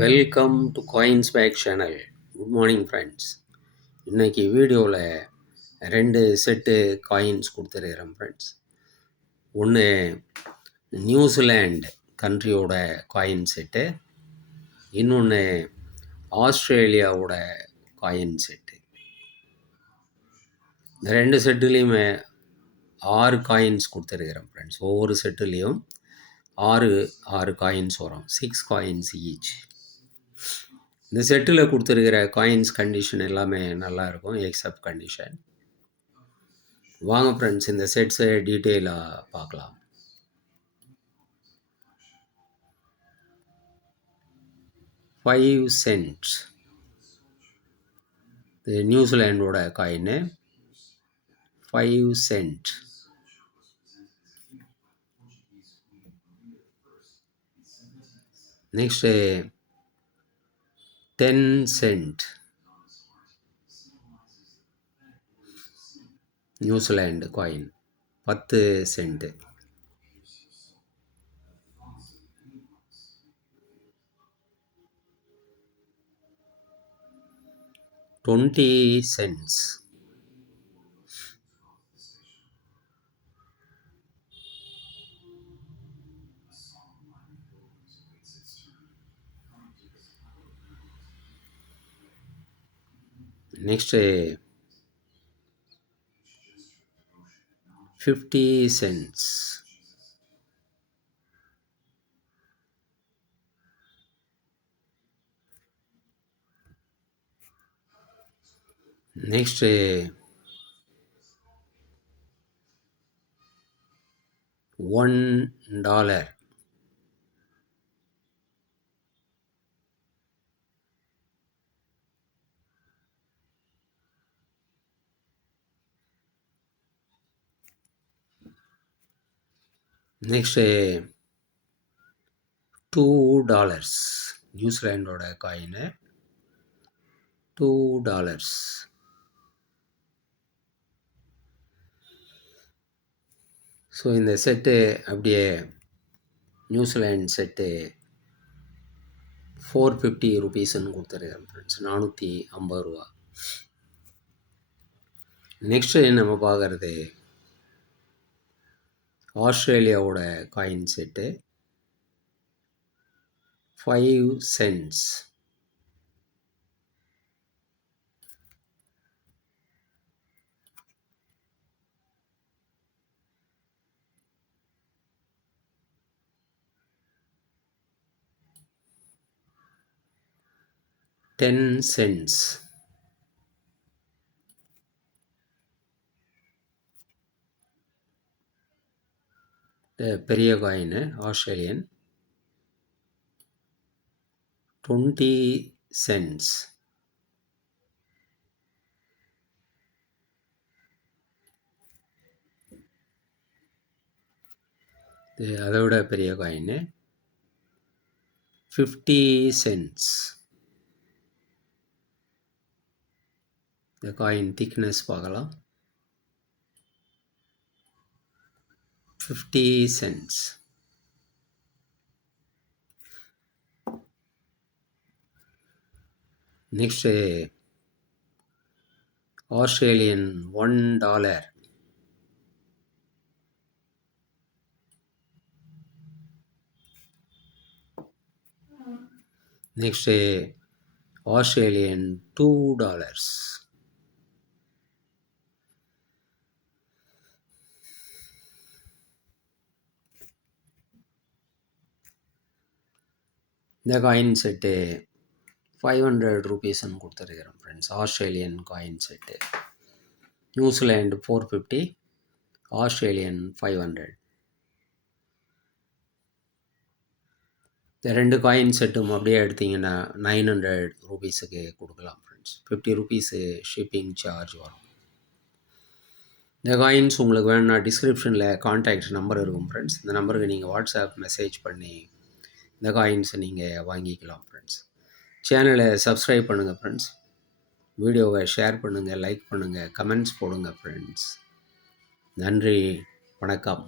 Welcome to coins pack channel. Good morning friends. இன்றைக்கி வீடியோவில் 2 set coins கொடுத்துருக்கிறேன் friends. ஒன்று நியூசிலாண்ட் கண்ட்ரியோட காயின் செட்டு, இன்னொன்று ஆஸ்திரேலியாவோட காயின் செட்டு. இந்த 2 செட்டுலேயுமே 6 காயின்ஸ் கொடுத்துருக்கிறேன் ஃப்ரெண்ட்ஸ். ஒவ்வொரு செட்டுலேயும் 6 காயின்ஸ் வரும், 6 காயின்ஸ் ஈச். இந்த செட்டில் கொடுத்துருக்கிற காயின்ஸ் கண்டிஷன் எல்லாமே நல்லாயிருக்கும், எக்ஸப்ட் கண்டிஷன். வாங்க ஃப்ரெண்ட்ஸ், இந்த செட்ஸை டீட்டெயிலாக பார்க்கலாம். $5 இது நியூசிலாண்டோட coin, $5. Next $10 New Zealand coin, 10 cent. $20. Next $50. Next $1. Next $2 நியூசிலாண்டோட காயின், $2. ஸோ இந்த செட்டு அப்படியே நியூசிலாண்ட் செட்டு ₹450 கொடுத்துருக்கேன் ஃப்ரெண்ட்ஸ், $450. நெக்ஸ்ட்டு நம்ம பார்க்குறது ஆஸ்திரேலியாவோட காயின் செட்டு, $5. $10. பெரிய காயின் ஆஸ்திரேலியன், $20. அதை விட பெரிய காயின் $50. இந்த காயின் திக்னஸ் பார்க்கலாம், $50. Next Australian $1. Next Australian $2. இந்த காயின் செட்டு $500 கொடுத்துருக்கிறேன் friends. Australian coin set, New Zealand 450, Australian 500. இந்த 2 காயின் செட்டும் அப்படியே எடுத்திங்கன்னா $900 கொடுக்கலாம் ஃப்ரெண்ட்ஸ். $50 ஷிப்பிங் சார்ஜ் வரும். இந்த காயின்ஸ் உங்களுக்கு வேணும்னா டிஸ்கிரிப்ஷனில் கான்டாக்ட் நம்பர் இருக்கும் ஃப்ரெண்ட்ஸ். இந்த நம்பருக்கு நீங்கள் வாட்ஸ்அப் மெசேஜ் பண்ணி இந்த காயின்ஸை நீங்கள் வாங்கிக்கலாம் ஃப்ரெண்ட்ஸ். சேனலை சப்ஸ்கிரைப் பண்ணுங்கள் ஃப்ரெண்ட்ஸ். வீடியோவை ஷேர் பண்ணுங்கள், லைக் பண்ணுங்கள், கமெண்ட்ஸ் போடுங்க ஃப்ரெண்ட்ஸ். நன்றி, வணக்கம்.